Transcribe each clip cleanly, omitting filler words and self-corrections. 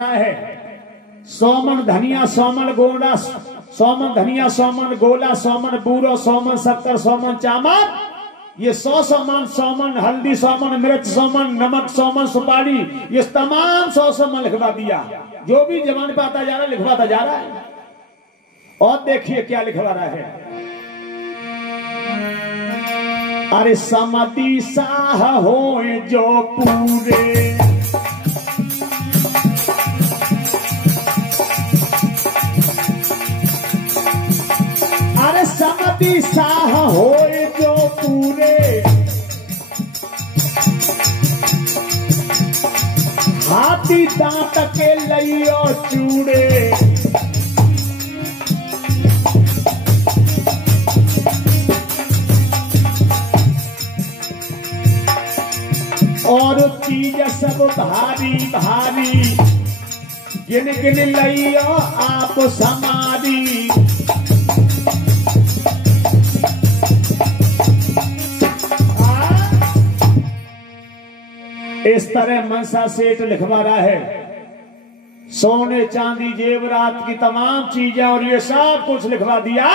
है सोमन धनिया सोमन गोला सोमन धनिया सोमन गोला सोमन बूरो सोमन शक्कर सोमन चामन ये 100 सोमन सोमन हल्दी सोमन मिर्च सोमन नमक सोमन सुपारी ये तमाम 100 सोमन लिखवा दिया। जो भी जबान पे आता जा रहा है लिखवाता जा रहा है। और देखिए क्या लिखवा रहा है। अरे समति साह होए जो पूरे समति साह होए जो पूरे हाथी दांत के लइयो चूड़े और चीज सब भारी भारी गिन गिन लइयो आप समारी। इस तरह मनसा सेठ लिखवा रहा है सोने चांदी जेवरात की तमाम चीजें और ये सब कुछ लिखवा दिया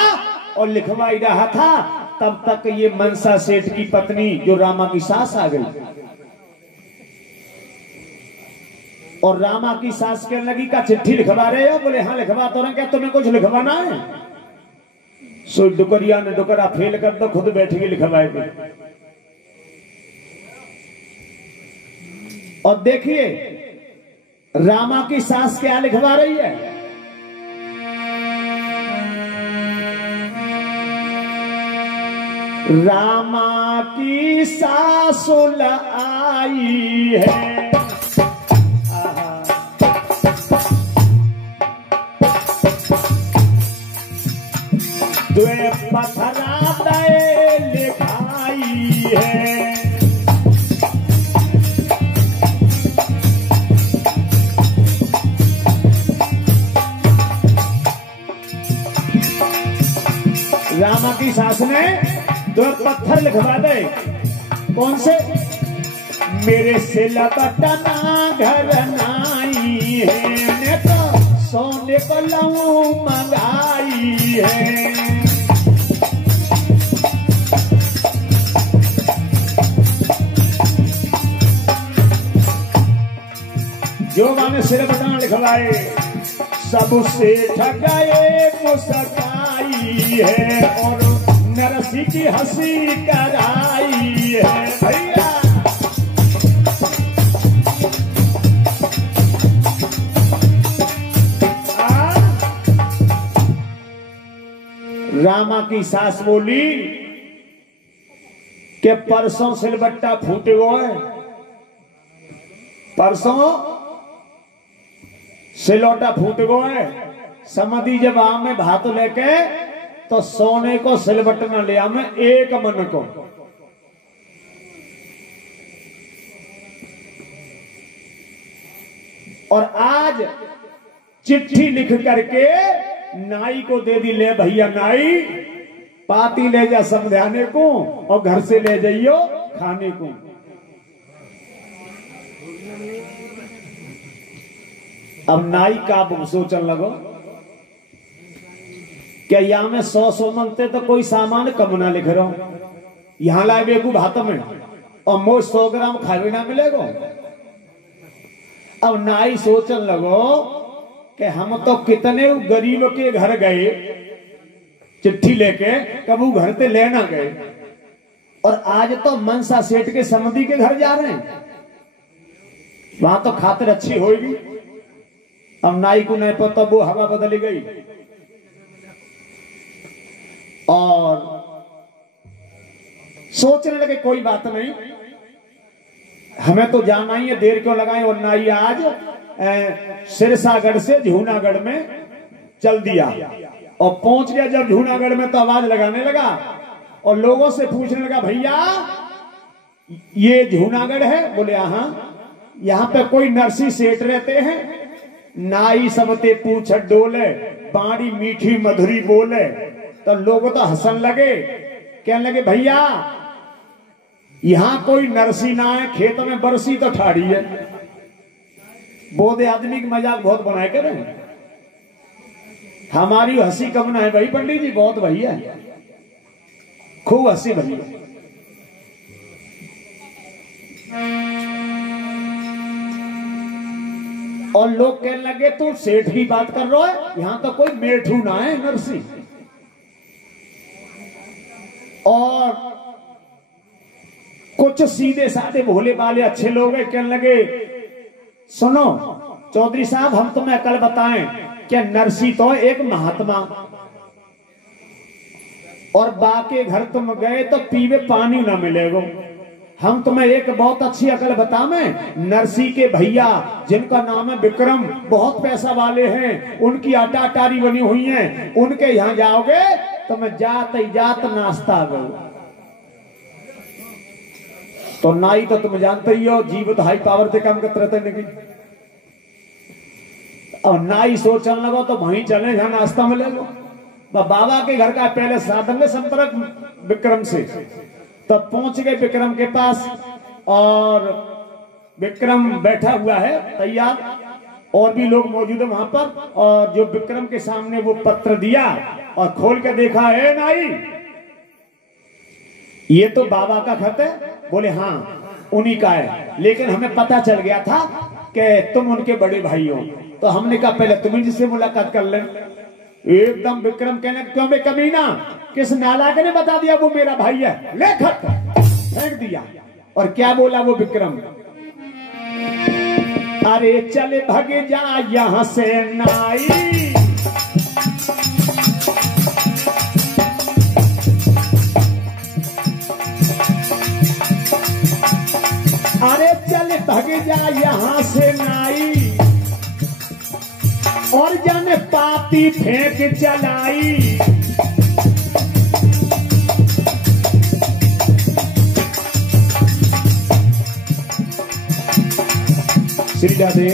और लिखवा ही रहा था। तब तक ये मनसा सेठ की पत्नी जो रामा की सास आ गई और रामा की सास कहने लगी का चिट्ठी लिखवा रहे हो? बोले हाँ लिखवा तो रहे। क्या तुम्हें कुछ लिखवाना है? सो डुकरिया ने डुकरा फेल कर दो खुद बैठेगी लिखवाएगी। और देखिए रामा की सास क्या लिखवा रही है। रामा की सासुल आई है द्वे पथरा दे लिखाई है। रामा की सास ने 2 पत्थर लिखवा दे। कौन से? मेरे से लपटना घर नाई है ने तो सोने को लऊ मंगाई है। जो माने सिर बटन लिखवाए सबसे ठगाए मुस्काई है और नरसी की हंसी कराई है। भैया रामा की सास बोली कि परसों सिलबट्टा फूटे हुए परसों सिलोटा फूट गए। समझी जब आम में भात लेके तो सोने को सिलबट न ले आमे एक मन को। और आज चिट्ठी लिख करके नाई को दे दी। ले भैया नाई पाती ले जा समझाने को और घर से ले जाइयो खाने को। अब नाई का सोचन लगो क्या यहां में 100 मनते तो कोई सामान कम ना लिख रहा हूं। यहां लाए बेगू भात में और मोर 100 ग्राम खावे ना मिलेगो। अब नाई सोचन लगो कि हम तो कितने गरीब के घर गए चिट्ठी लेके कबू घर से लेना गए और आज तो मनसा सेठ के समधी के घर जा रहे हैं। वहां तो खातिर अच्छी होगी। अब नाई को नहीं पता वो हवा बदली गई और सोचने लगे कोई बात नहीं हमें तो जाना ही है देर क्यों लगाए। और नाई आज सिरसागढ़ से झूनागढ़ में चल दिया और पहुंच गया। जब झूनागढ़ में तो आवाज लगाने लगा और लोगों से पूछने लगा भैया ये झूनागढ़ है? बोले हाँ। यहाँ पे कोई नरसी सेठ रहते हैं? नाई सबते पूछ डोले बाड़ी मीठी मधुरी बोले। तो लोग तो हंसन लगे कहने लगे भैया यहाँ कोई नरसी ना है खेत में बरसी तो ठाड़ी है। बोधे आदमी की मजाक बहुत बनाए करे। हमारी हंसी कम ना है भाई पंडित जी, बहुत भैया है, खूब हंसी भैया। और लोग कहने लगे तू सेठ की बात कर रहा है, यहां तो कोई मेठू ना है नरसी। और कुछ सीधे साधे भोले वाले अच्छे लोग हैं, कहने लगे सुनो चौधरी साहब, हम तुम्हें कल बताएं कि नरसी तो एक महात्मा, और बाके घर तुम गए तो पीवे पानी ना मिलेगा। हम तुम्हें एक बहुत अच्छी अकल बतावें, नरसी के भैया जिनका नाम है विक्रम, बहुत पैसा वाले हैं, उनकी आटा अटारी बनी हुई है, उनके यहाँ जाओगे तो मैं जात नाश्ता गो। तो नाई तो तुम जानते ही हो, जीवित हाई पावर से काम करते रहते नहीं। और नाई सोचने लगो तो वहीं चले जहां नाश्ता मिले लो। बाबा के घर का पहले साधन में संपर्क विक्रम से, तब पहुंच गए विक्रम के पास, और विक्रम बैठा हुआ है तैयार, और भी लोग मौजूद है वहां पर। और जो विक्रम के सामने वो पत्र दिया और खोल के देखा, है नाई ये तो बाबा का खत है। बोले हाँ उन्हीं का है, लेकिन हमें पता चल गया था कि तुम उनके बड़े भाई हो, तो हमने कहा पहले तुम्हें जिससे मुलाकात कर ले। एकदम विक्रम कहने क्यों बे कमीना, किस नालायक ने बता दिया वो मेरा भाई है, ले खत फेंक दिया। और क्या बोला वो विक्रम, अरे चले भग जा यहां से नाई, अरे चल भग जा यहां से नाई, और जाने पाती फेंक चलाई। श्री राधे।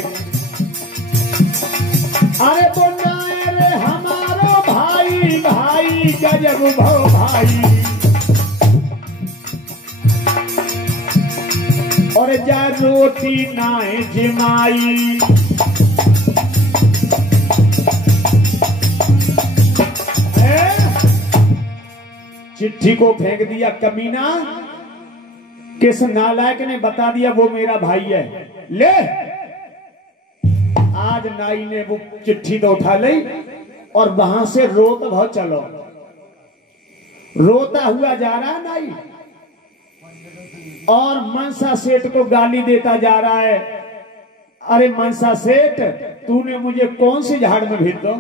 अरे बोला रे हमारो भाई, भाई गजब भो भाई, और जा रोटी नाए जिमाई। चिट्ठी को फेंक दिया कमीना, किस नालायक ने बता दिया वो मेरा भाई है, ले। आज नाई ने वो चिट्ठी तो उठा ली और वहां से रोता बहुत चलो, रोता हुआ जा रहा है नाई, और मनसा सेठ को गाली देता जा रहा है, अरे मनसा सेठ तूने मुझे कौन सी झाड़ में भेज दो।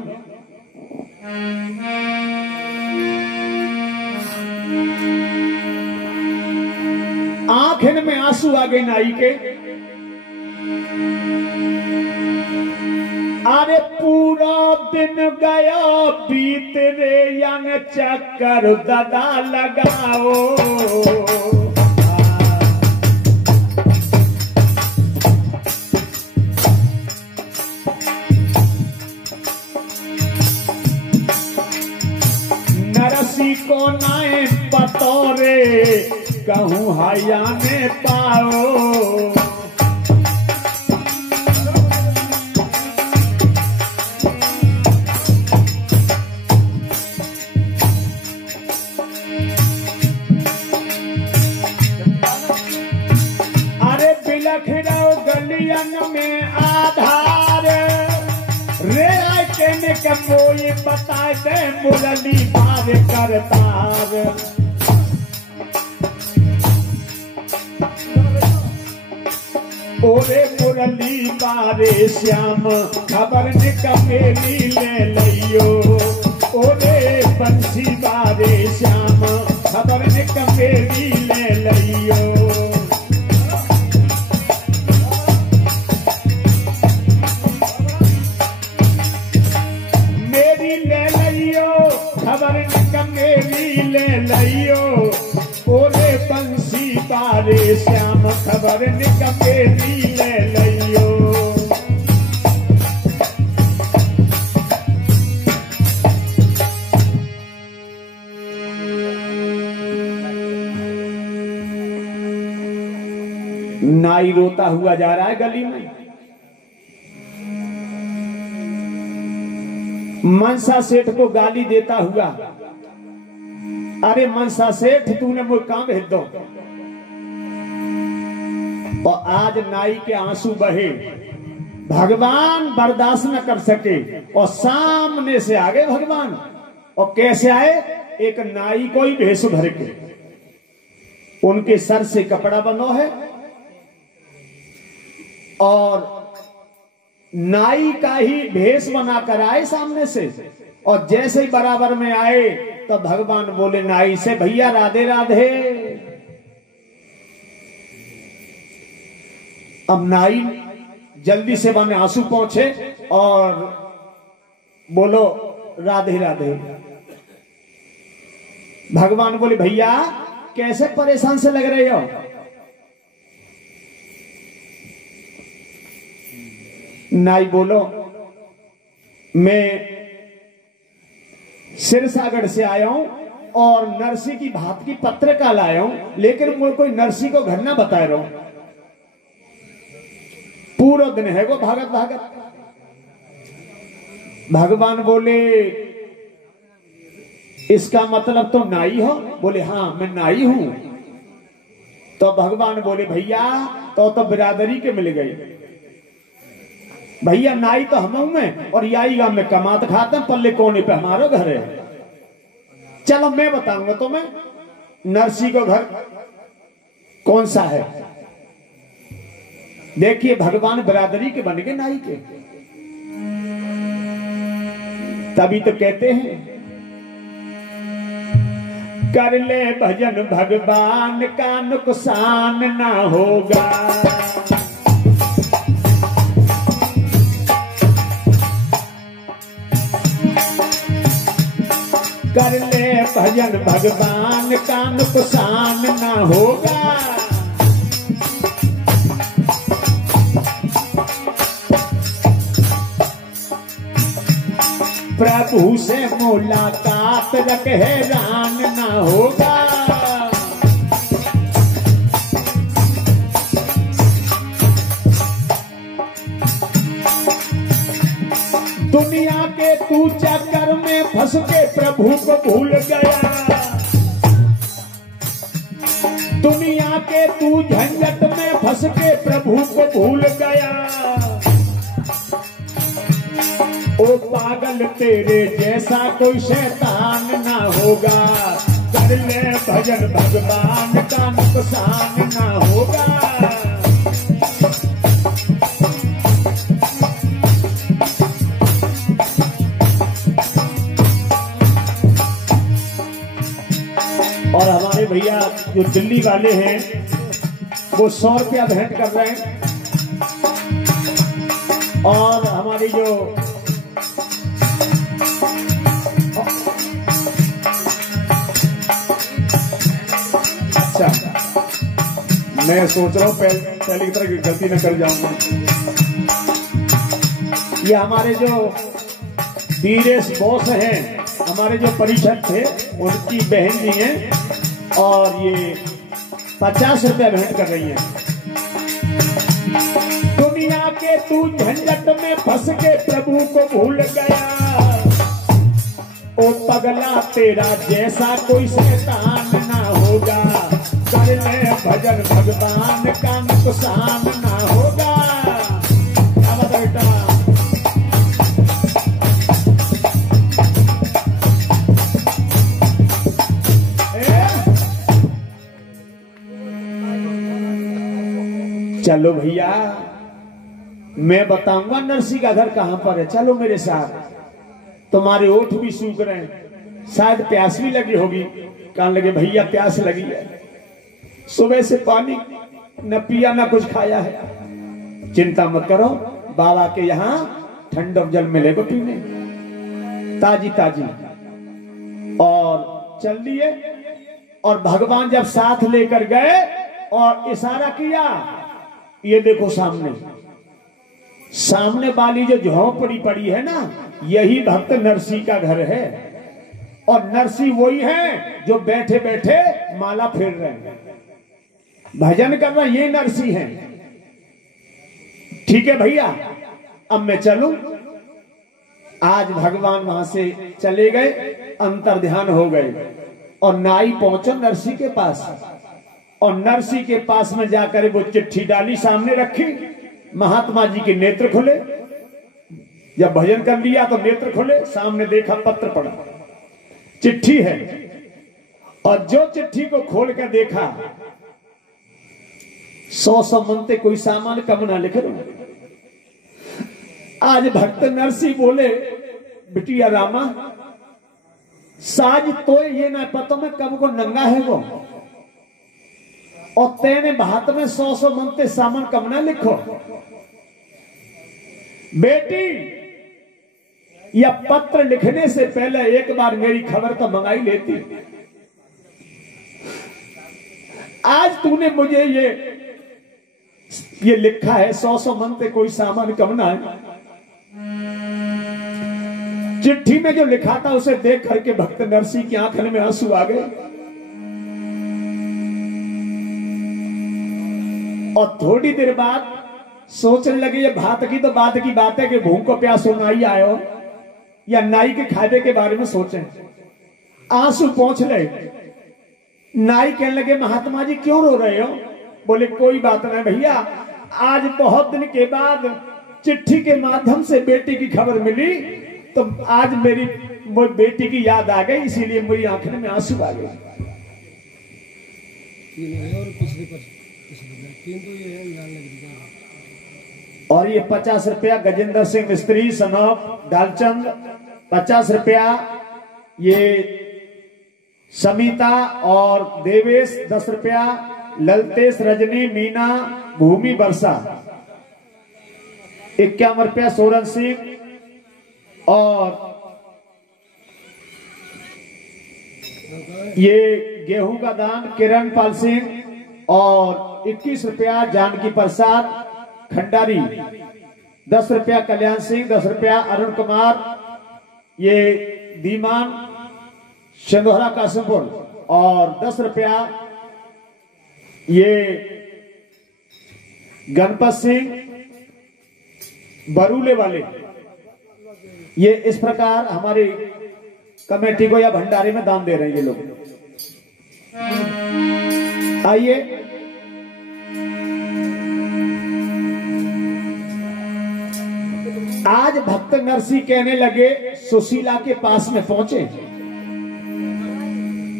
आंखें में आंसू आ गए नाई के। अरे पूरा दिन गया बीत रे, यंग चक्कर दादा लगाओ। नरसी को नाए पतोरे, कहूँ हाया में पाओ। अरे बिलख रहो गलियन में आधार, रे आय के कोई बताए दे मुरली पार करतार। ओरे मुरली पारे श्याम, खबर निकमेली ले लियो। ओरे बंसी बारे श्याम, खबर निकमेली ले लियो। मेरी ले लियो, खबर निकमेली ले लियो। ओरे बंसी बारे श्याम, खबर निकमेली ले लियो। नाई रोता हुआ जा रहा है गली में। मनसा सेठ को गाली देता हुआ, अरे मनसा सेठ तूने मुझे काम भेज दो। और आज नाई के आंसू बहे, भगवान बर्दाश्त न कर सके और सामने से आ गए भगवान। और कैसे आए? एक नाई को ही भेष भर के, उनके सर से कपड़ा बनो है और नाई का ही भेष बनाकर आए सामने से। और जैसे ही बराबर में आए तो भगवान बोले नाई से, भैया राधे राधे। अब नाई जल्दी से बने आंसू पहुंचे और बोलो राधे राधे। भगवान बोले भैया कैसे परेशान से लग रहे हो? नाई बोलो मैं सिरसागढ़ से आया हूं और नरसी की भात की पत्रिका लाया हूं, लेकिन मुझे कोई नरसी को घर ना बता रहा हूं। पूरा दिन है वो भागत भागत। भगवान बोले इसका मतलब तो नाई हो? बोले हाँ मैं नाई हूं। तो भगवान बोले भैया तो बिरादरी के मिल गई। भैया नाई तो हम में और याई गांव में कमात खाते हैं, पल्ले कोने पे हमारा घर है। चलो मैं बताऊंगा तुम्हें नरसी को घर कौन सा है। देखिए भगवान बिरादरी के बन गए नाई के। तभी तो कहते हैं कर ले भजन भगवान का नुकसान ना होगा। कर ले भजन भगवान का नुकसान ना होगा। प्रभु से मुलाकात रख हैरान ना होगा। दुनिया के तू चक्कर में फंस के प्रभु को भूल गया। दुनिया के तू झंझट में फंस के प्रभु को भूल गया। ओ पागल तेरे जैसा कोई शैतान ना होगा। कर ले भजन भगवान का नुकसान ना होगा। और हमारे भैया जो दिल्ली वाले हैं वो 100 रुपया भेंट कर रहे हैं। और हमारी जो मैं सोच रहा हूँ पहले की तरह गलती न कर जाऊंगा। ये हमारे जो धीरेश बॉस हैं, हमारे जो परिषद थे उनकी बहन जी हैं और ये 50 रुपया भेंट कर रही हैं। दुनिया के तू झंझट में फंस के प्रभु को भूल गया। ओ पगला तेरा जैसा कोई शैतान ना होगा। कर ले भजन भगवान का नुकसान ना होगा। क्या बेटा? चलो भैया मैं बताऊंगा नरसी का घर कहां पर है, चलो मेरे साथ। तुम्हारे ओठ भी सूख रहे हैं, शायद प्यास भी लगी होगी। कहने लगे भैया प्यास लगी है, सुबह से पानी न पिया न कुछ खाया है। चिंता मत करो, बाबा के यहाँ ठंडा जल मिलेगा पीने, ताजी ताजी। और चल लिए और भगवान जब साथ लेकर गए और इशारा किया, ये देखो सामने सामने वाली जो झोंपड़ी पड़ी है ना, यही भक्त नरसी का घर है। और नरसी वही है जो बैठे बैठे माला फेर रहे हैं, भजन कर रहे हैं, ये नरसी हैं। ठीक है भैया, अब मैं चलूं? आज भगवान वहां से चले गए, अंतर ध्यान हो गए और नाई पहुंचा नरसी के पास। और नरसी के पास में जाकर वो चिट्ठी डाली, सामने रखी। महात्मा जी के नेत्र खुले, जब भजन कर लिया तो नेत्र खुले, सामने देखा पत्र पड़ा, चिट्ठी है। और जो चिट्ठी को खोल कर देखा, 100 मनते कोई सामान कम ना लिख रहा। आज भक्त नरसी बोले, बिटिया रामा, साज तो ये ना पता मैं कब को नंगा है वो, और तेने भात में 100 मनते सामान कम ना लिखो। बेटी, यह पत्र लिखने से पहले एक बार मेरी खबर तो मंगाई लेती। आज तूने मुझे ये लिखा है 100 मनते कोई सामान कम ना है। चिट्ठी में जो लिखा था उसे देख करके भक्त नरसी की आंखों में आंसू आ गए। और थोड़ी देर बाद सोचने लगे, ये भात की तो बात की बात है कि भूख को प्यास हो नाई आयो, या नाई के खाने के बारे में सोचें। आंसू पहुंच ले। नाई कहने लगे, महात्मा जी क्यों रो रहे हो? बोले, कोई बात नहीं भैया, आज बहुत दिन के बाद चिट्ठी के माध्यम से बेटी की खबर मिली, तो आज मेरी बेटी की याद आ गई, इसीलिए मेरी आंखों में आंसू आ गए। और ये 50 रुपया गजेंद्र सिंह मिस्त्री सनौप डालचंद, 50 रुपया ये समिता और देवेश, 10 रुपया ललतेश, रजनी, मीना, भूमि, वर्षा, 51 रुपया सोरन सिंह, और ये गेहूं का दान किरण पाल सिंह, और 21 रुपया जानकी प्रसाद खंडारी, 10 रुपया कल्याण सिंह, 10 रुपया अरुण कुमार, ये दीमान सिंधोरा कासिमपुर, और 10 रुपया ये गणपत सिंह बरूले वाले। ये इस प्रकार हमारी कमेटी को या भंडारे में दान दे रहे हैं ये लोग। आइए, आज भक्त नरसी कहने लगे, सुशीला के पास में पहुंचे,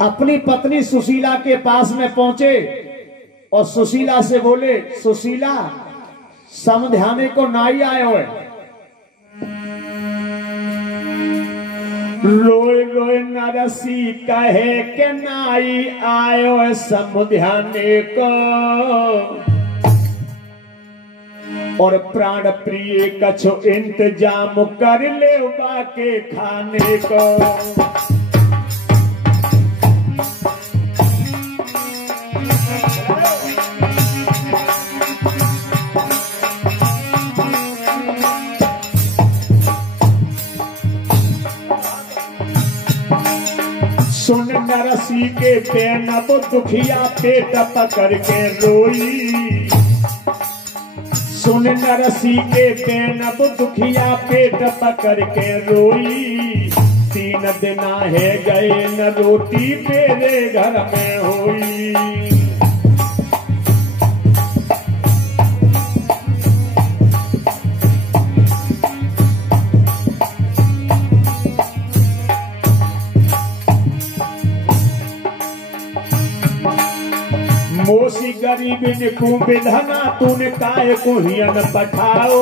अपनी पत्नी सुशीला के पास में पहुंचे और सुशीला से बोले, सुशीला समझाने को नाई आए हो। रोए रोए नरसी कहे के नाई आयो समझाने को, और प्राण प्रिय कछो इंतजाम कर ले बाके खाने को। सुन नरसी के बेनब दुखिया पेट पकड़ के रोई, सुन नरसी के बेनब दुखिया पेट पकड़ के रोई, 3 दिन है गए न रोटी मेरे घर में होई। मोसी गरीबी ने कुंभे धना तूने काय को हियन पठाओ,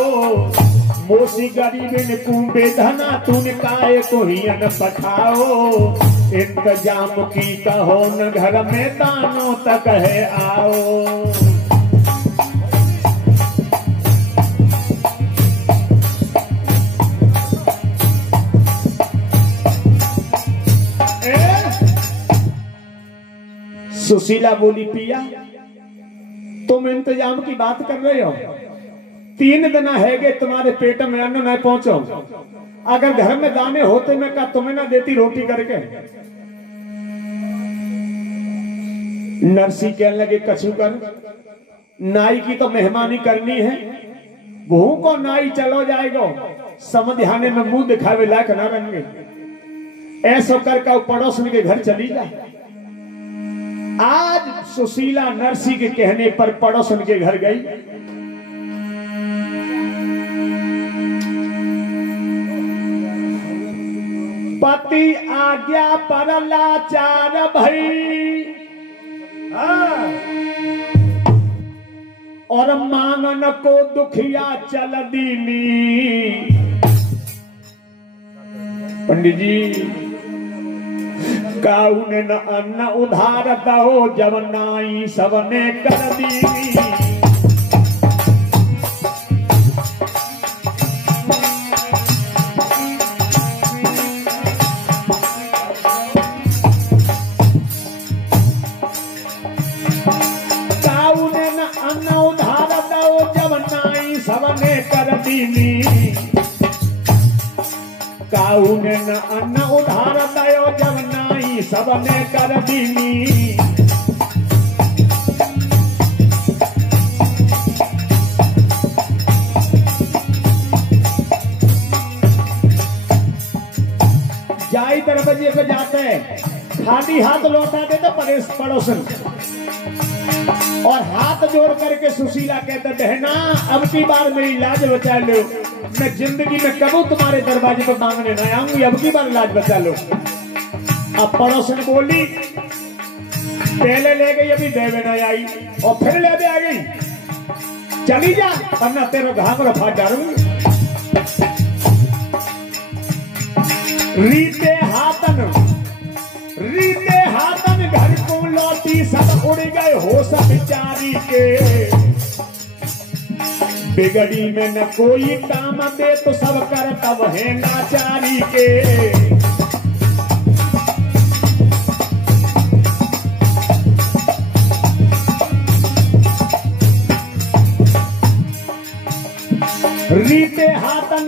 मोसी गरीबी ने कुंभे धना तूने काय को हियन पठाओ, इंतजाम की कहो न घर में दानों तक है आओ। सुशीला बोली, पिया तुम इंतजाम की बात कर रहे हो, 3 दिन है गए तुम्हारे पेट में अन्न न पहुंचो, अगर घर में दाने होते मैं क्या तुम्हें ना देती रोटी करके। नरसी कहने लगे, कछु कर, नाई की तो मेहमानी करनी है, भूख को नाई चलो जाएगा, समझाने में मुंह दिखावे लायक ना रहेंगे। ऐसा कर का पड़ोसन के घर चली जा। आज सुशीला नरसी के कहने पर पड़ोसन के घर गई। पति आज्ञा पर लाचार भई और मांगन को दुखिया चल दीनी। पंडित जी काउन न अन्न उधार दो जब नाई सबने कर दीनी। सबने कर दीनी। काउन न अन्न उधार दयो जब नाई सबने कर दीनी। जाई दरवाजे पे जाते खाली हाथ लौटा देते पड़ोसन और हाथ जोड़ करके सुशीला कहते बहना अब की बार मेरी लाज बचा लो। मैं जिंदगी में कबू तुम्हारे दरवाजे पर मांगने ना आऊंगी। अब की बार लाज बचा लो। अब पड़ोसन बोली पहले ले गई अभी देवे न आई और फिर ले दे आ गई। चली जा वरना तेरे घाघरा फाड़ डालूंगी। रीते हाथन घर को लौटी सब उड़ गए होश बिचारी के। बिगड़ी में न कोई काम दे तो सब करता वह नाचारी के। रीते हाथन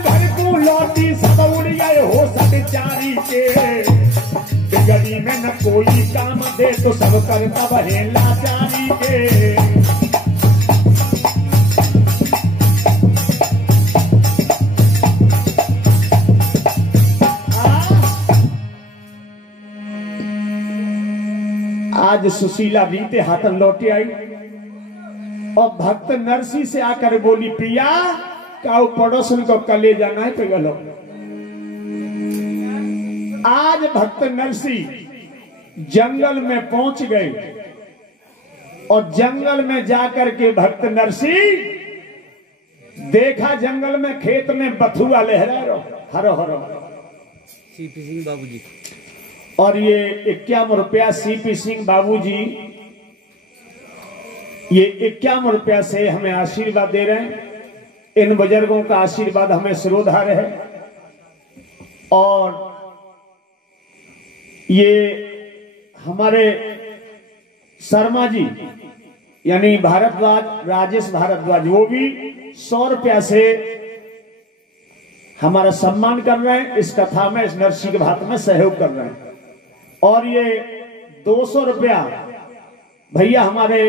घर को लौटी सब उड़ गए होश बिचारी के। बिगड़ी में न कोई काम दे तो सब करता वह लाचारी के। आज सुशीला रीते हाथन लौटी आई और भक्त नरसी से आकर बोली पिया काऊ पड़ोसन को कले जाना है पे गलो। आज भक्त नरसी जंगल में पहुंच गए और जंगल में जाकर के भक्त नरसी देखा जंगल में खेत में बथुआ लहरा हरो हरो सीपी सिंह बाबूजी और ये 51 रुपया सीपी सिंह बाबूजी ये 51 रुपया से हमें आशीर्वाद दे रहे हैं। इन बुजुर्गों का आशीर्वाद हमें श्रोधार है। और ये हमारे शर्मा जी यानी भारद्वाज राजेश भारद्वाज वो भी 100 रुपया से हमारा सम्मान कर रहे हैं। इस कथा में इस नरसी के भात में सहयोग कर रहे हैं। और ये 200 रुपया भैया हमारे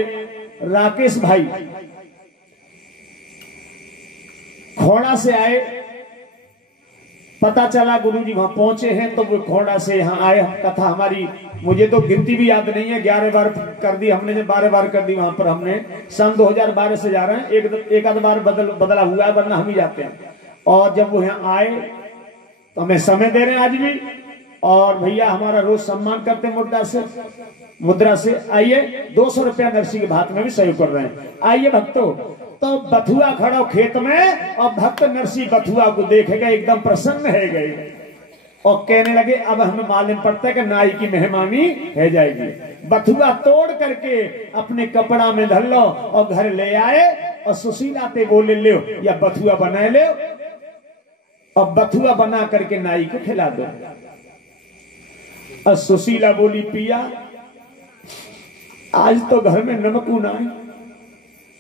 राकेश भाई खोड़ा से आए। पता चला गुरुजी वहां पहुंचे हैं तो वो खोड़ा से यहाँ आए। कथा हमारी मुझे तो गिनती भी याद नहीं है। 11 बार कर दी हमने, 12 बार कर दी। वहां पर हमने सन 2012 से जा रहे हैं। एक आध बार बदला हुआ है वरना हम ही जाते हैं। और जब वो यहाँ आए तो हमें समय दे रहे हैं आज भी। और भैया हमारा रोज सम्मान करते हैं मुद्रा से। आइए 200 रुपया नरसी के भात में भी सहयोग कर रहे हैं। आइए भक्तों। तो बथुआ खड़ा खेत में और भक्त नरसी बथुआ को देखेगा एकदम प्रसन्न है गए और कहने लगे अब हमें मालूम पड़ता है कि नाई की मेहमानी है जाएगी। बथुआ तोड़ करके अपने कपड़ा में धर लो और घर ले आए और सुशीला पे बोले ले या बथुआ बना ले और बथुआ बना करके नाई को खिला दो। और सुशीला बोली पिया आज तो घर में नमकू ना है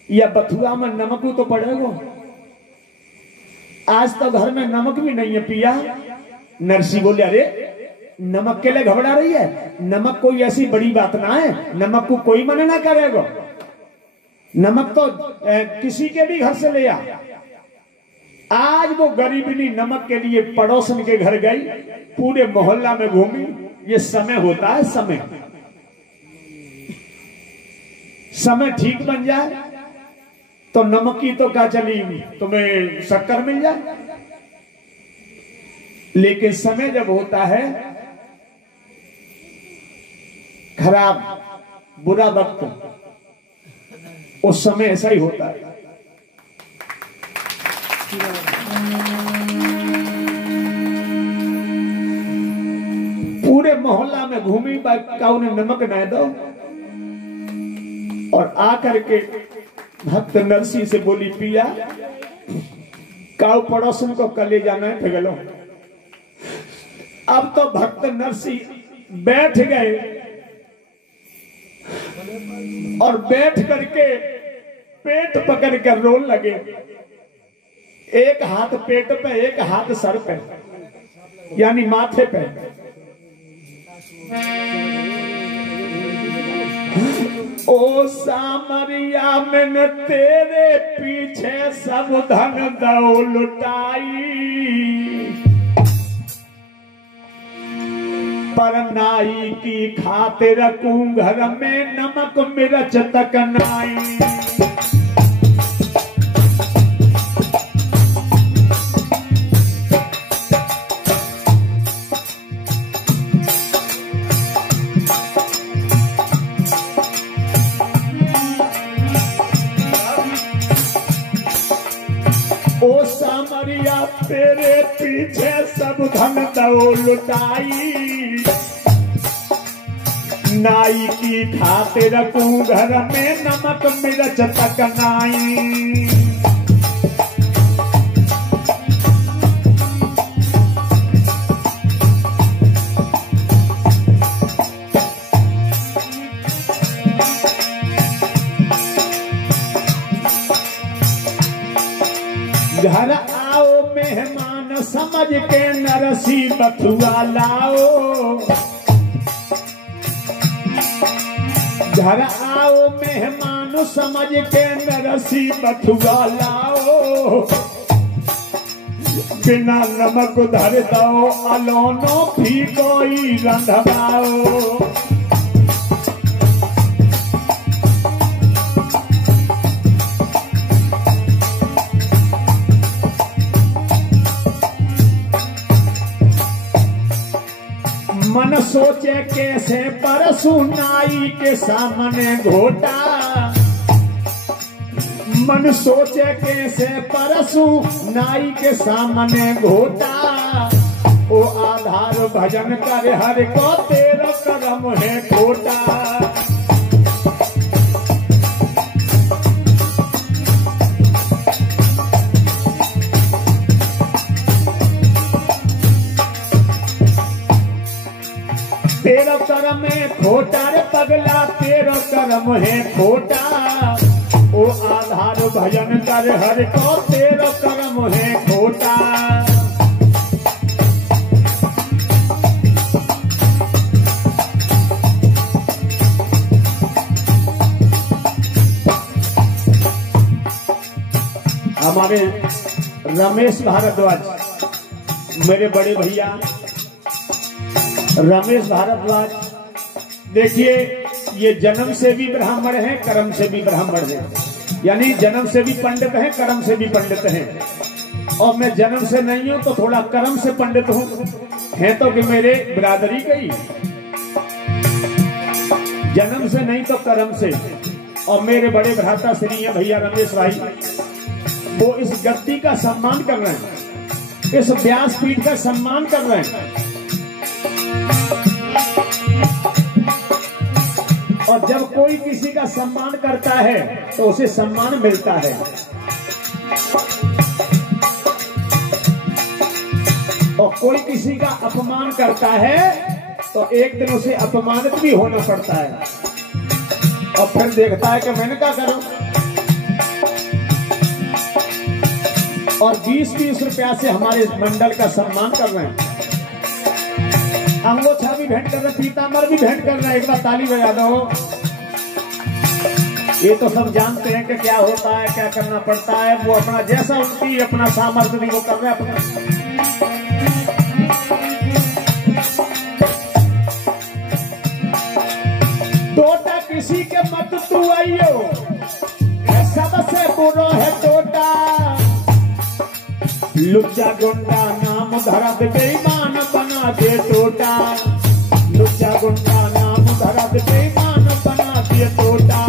या बथुआ में नमकू तो पड़ेगा। आज तो घर में नमक भी नहीं है पिया। नरसी बोले अरे नमक के लिए घबरा रही है? नमक कोई ऐसी बड़ी बात ना है। नमक को कोई मना ना करेगा। नमक तो किसी के भी घर से ले आ। आज वो गरीबनी नमक के लिए पड़ोसन के घर गई, पूरे मोहल्ला में घूमी। ये समय होता है, समय ठीक बन जाए तो नमक की तो क्या चली, तुम्हें शक्कर मिल जाए। लेकिन समय जब होता है खराब, बुरा वक्त, उस समय ऐसा ही होता है। पूरे मोहल्ला में घूमी, काऊ ने नमक न दो, और आकर के भक्त नरसी से बोली, पिया काऊ पड़ोसन को कले जाना है पिघलो। अब तो भक्त नरसी बैठ गए और बैठ करके पेट पकड़ कर रोने लगे। एक हाथ पेट पे, एक हाथ सर पे, यानी माथे पे। ओ सामरिया मैंने तेरे पीछे सब धन दौ लुटाई, पर नाई की खातिर रखूं घर में नमक मिर्च तक नाई। ओ सामरिया तेरे पीछे सब धन दौ लुटाई, नाई की खातिर रखूं घर में नमक मिर्च तक नाई। घर आओ मेहमान समझ के नरसी बथुआ लाओ, घर आओ मेहमान समझ के नरसी बथुआ लाओ, बिना नमक धर दो अलोनो भी कोई रंधवाओ। मन सोचे कैसे परसू नाई के सामने घोटा, मन सोचे कैसे परसू नाई के सामने घोटा। ओ आधार भजन कर हर को तेरा करम है खोटा। तेरो कर्म है खोटा रे पगला, तेरो कर्म है खोटा। ओ आधार भजन कर हर को तेरो कर्म है खोटा। हमारे रमेश भारद्वाज, मेरे बड़े भैया रमेश भारद्वाज, देखिए ये जन्म से भी ब्राह्मण हैं, कर्म से भी ब्राह्मण हैं, यानी जन्म से भी पंडित हैं, कर्म से भी पंडित हैं। और मैं जन्म से नहीं हूं तो थोड़ा कर्म से पंडित हूं, हैं तो कि मेरे बिरादरी गई, जन्म से नहीं तो कर्म से। और मेरे बड़े भ्राता श्री है भैया रमेश भाई, वो इस गद्दी का सम्मान कर रहे हैं, इस व्यासपीठ का सम्मान कर रहे हैं। और जब कोई किसी का सम्मान करता है तो उसे सम्मान मिलता है। और कोई किसी का अपमान करता है तो एक दिन उसे अपमानित भी होना पड़ता है, और फिर देखता है कि मैंने क्या करूं। और 20-20 रुपया से हमारे मंडल का सम्मान कर रहे हैं, अंगोछा भी भेंट कर रहे, पीताम्बर भी भेंट कर रहे हैं। एक बार ताली बजा दो। ये तो सब जानते हैं कि क्या होता है, क्या करना पड़ता है। वो अपना जैसा उनकी अपना सामर्थ्य थी वो कर रहे हैं अपना। टोटा किसी के मत तू आइयो, सबसे बुरा है टोटा। लुच्चा गुंडा नाम धरत बेईमान बना दे टोटा। लुच्चा गुंडा नाम धरत बेईमान बना दे टोटा।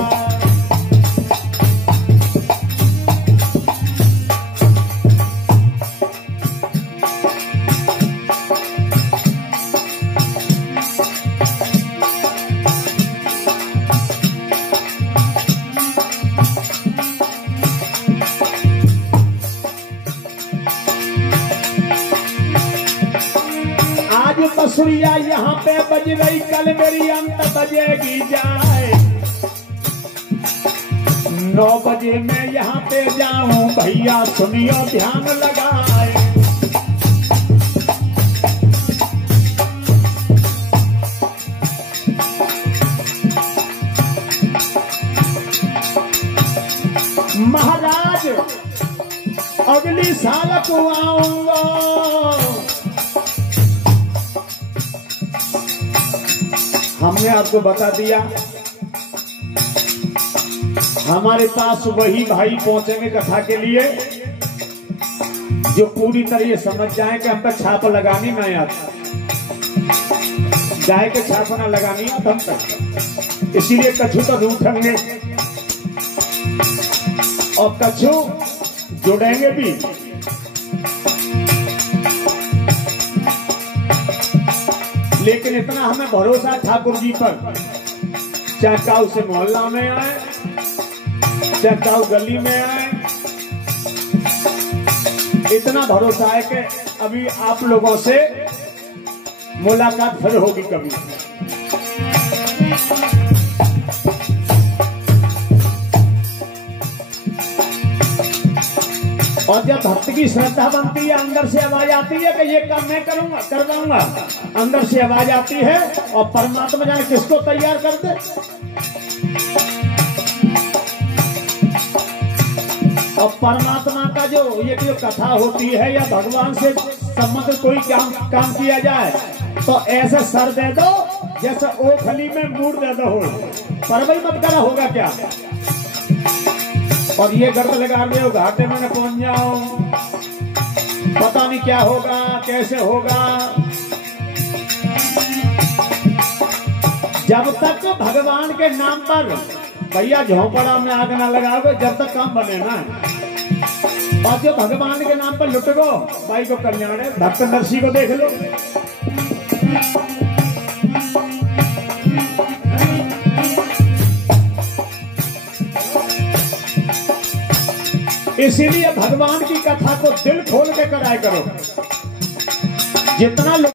बसुरिया यहाँ पे बज गई, कल मेरी अंत बजेगी जाए। 9 बजे मैं यहाँ पे जाऊं, भैया सुनियो ध्यान लगाए। महाराज अगली साल को आऊंगा, हमने आपको बता दिया। हमारे पास वही भाई पहुंचेंगे कथा के लिए जो पूरी तरह ये समझ जाए कि हमको छाप लगानी ना आता, गाय के छाप ना लगानी आता हम तक। इसीलिए कछु तो रूठेंगे और कछु जुड़ेंगे भी। लेकिन इतना हमें भरोसा ठाकुर जी पर, चाहे काऊ से मोहल्ला में आए, चाहे काऊ गली में आए, इतना भरोसा है कि अभी आप लोगों से मुलाकात फिर होगी कभी। और जब भक्त की श्रद्धा बनती है, अंदर से आवाज आती है कि ये काम मैं करूंगा, करवाऊंगा, अंदर से आवाज आती है और परमात्मा जाने किसको तैयार कर दे। और परमात्मा का जो ये जो कथा होती है या भगवान से संबंधित कोई काम किया जाए तो ऐसे सर दे दो जैसे ओखली में मूड दे दो, परवई मत करा, होगा क्या। और ये गर्द लगा दे घाटे में न पहुंच जाओ, पता नहीं क्या होगा, कैसे होगा। जब तक भगवान के नाम पर भैया झोंपड़ा में आग ना लगाओगे, जब तक काम बने ना। और जो भगवान के नाम पर लुट गो, भाई को कल्याण है। भक्त नरसी को देख लो, इसीलिए भगवान की कथा को दिल खोल के कराया करो। जितना